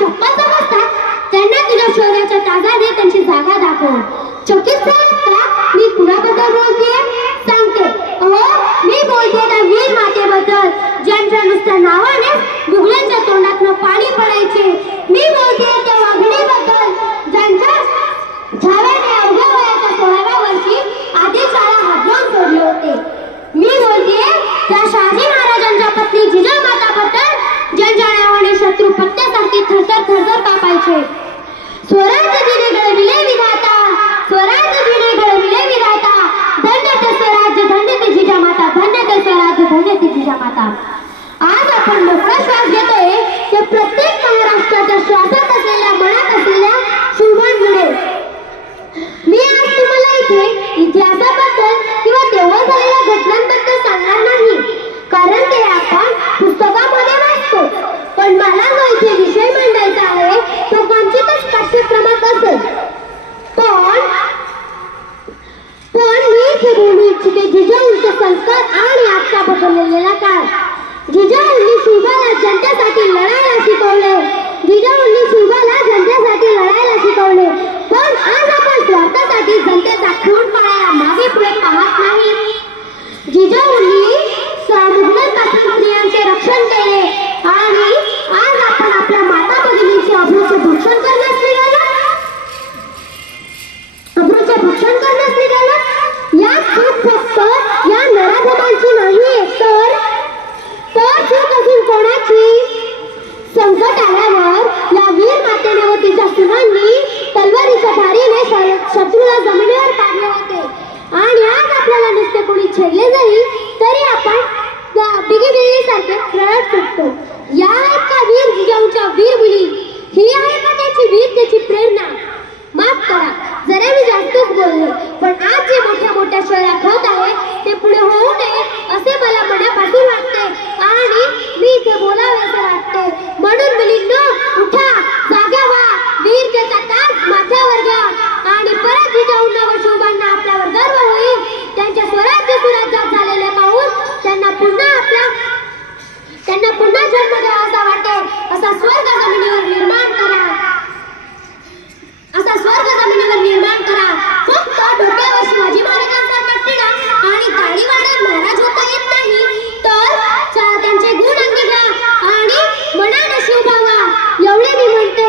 चप्पल समजतात त्यांना तुझ्या शौर्याच्या ताजाने त्यांची जागा दाखव. चकित झालात का? मी कुणाबद्दल बोलतेय सांगते. मी बोलते त्या वीर मातेबद्दल ज्यांच्या नुसत्या नावाने मुघलांच्या तोंडातनं पाणी पडायचे. मी बोलते त्या वाघिणीबद्दल ज्यांच्या छाव्याने अवघ्या वयाच्या 16व्या वर्षी आधी शाळा हादरवून सोडले होते. मी बोलते त्या शहाजी महाराजांच्या पत्नी जिजामाताबद्दल ज्यांच्या नावाने शत्रू पत्त्यासारखी थरथर थरथर कापायचे. स्वराज्य जिने घडविले विधाता, स्वराज्य जिने घडविले विधाता, धन्य ते स्वराज्य, धन्य ते जिजामाता, धन्य ते स्वराज्य, धन्य ते जिजामाता. आज आपण मोकळा श्वास घेतोय ते प्रत्येक महाराष्ट्राच्या श्वासात असलेल्या मनात असलेल्या शुभांमुळे. मी आज तुम्हाला इथे इतिहासाबद्दल किंवा तेव्हा झालेल्या घटनांबद्दल सांगणार नाही, कारण ते आपण पुस्तकामध्ये वाचतो. पण मला जो इथे विषय मांडायचा आहे तो कोणत्याच पाठ्यक्रमात असेल. पण मी इथे बोलू इच्छिते जिजाऊंचे संस्कार आणि आजचा बदललेला काळ. जिजाऊंनी शिवबाला जनतेसाठी लढायला शिकवले. जिजाऊंनी शिवबाला जनतेसाठी लढायला शिकवले. पण आज आपण स्वार्थासाठी जनतेचा खून पाहायला मागे पुढे पाहत नाही. जिजाऊंनी मुघलांपासून स्त्रियांचे रक्षण केले आणि आज आपण आपल्या माता भगिनींचे अब्रूचे भक्षण करण्यास निघाला. या चूक फक्त या नराधमांची नाही तर चूक अजून कोणाची? संकट आल्यावर या वीर मातेने व तिच्या सुनांनी तलवारीच्या धारीने शत्रूला जमिनीवर पाडले होते. आणि आज आपल्याला नुसते कोणी छेडले जरी तरी आपण बिगी सारखे रडत सुटतो. या आहेत का वीर जिजाऊंच्या वीर मुली? ही आहे का त्याची वीरतेची प्रेरणा? माफ करा जरा मी जास्तच बोलले, पण आज जे मोठ्या मोठ्या शहरात होत आहे ते पुढे होऊ नये असे मला मनापासून वाटते आणि मी इथे बोलावेसे वाटते. म्हणून मुलींनो, उठा, जागा व्हा, वीरतेचा ताज माथ्यावर घ्या आणि परत जिजाऊंना व शोभांना आपल्यावर गर्व होईल. त्यांच्या स्वराज्य सुराज्यात झालेले पाहून त्यांना पुन्हा जन्म द्यावासा वाटेल असा स्वर्ग जमिनीवर निर्माण करा. फक्त डोक्यावर शिवाजी महाराजांचा टिळा आणि दाढीवाढत महाराज होता येत नाही, तर त्यांचे गुण अंगी घ्या आणि मनाने शिव भावा. एवढे मी म्हणते.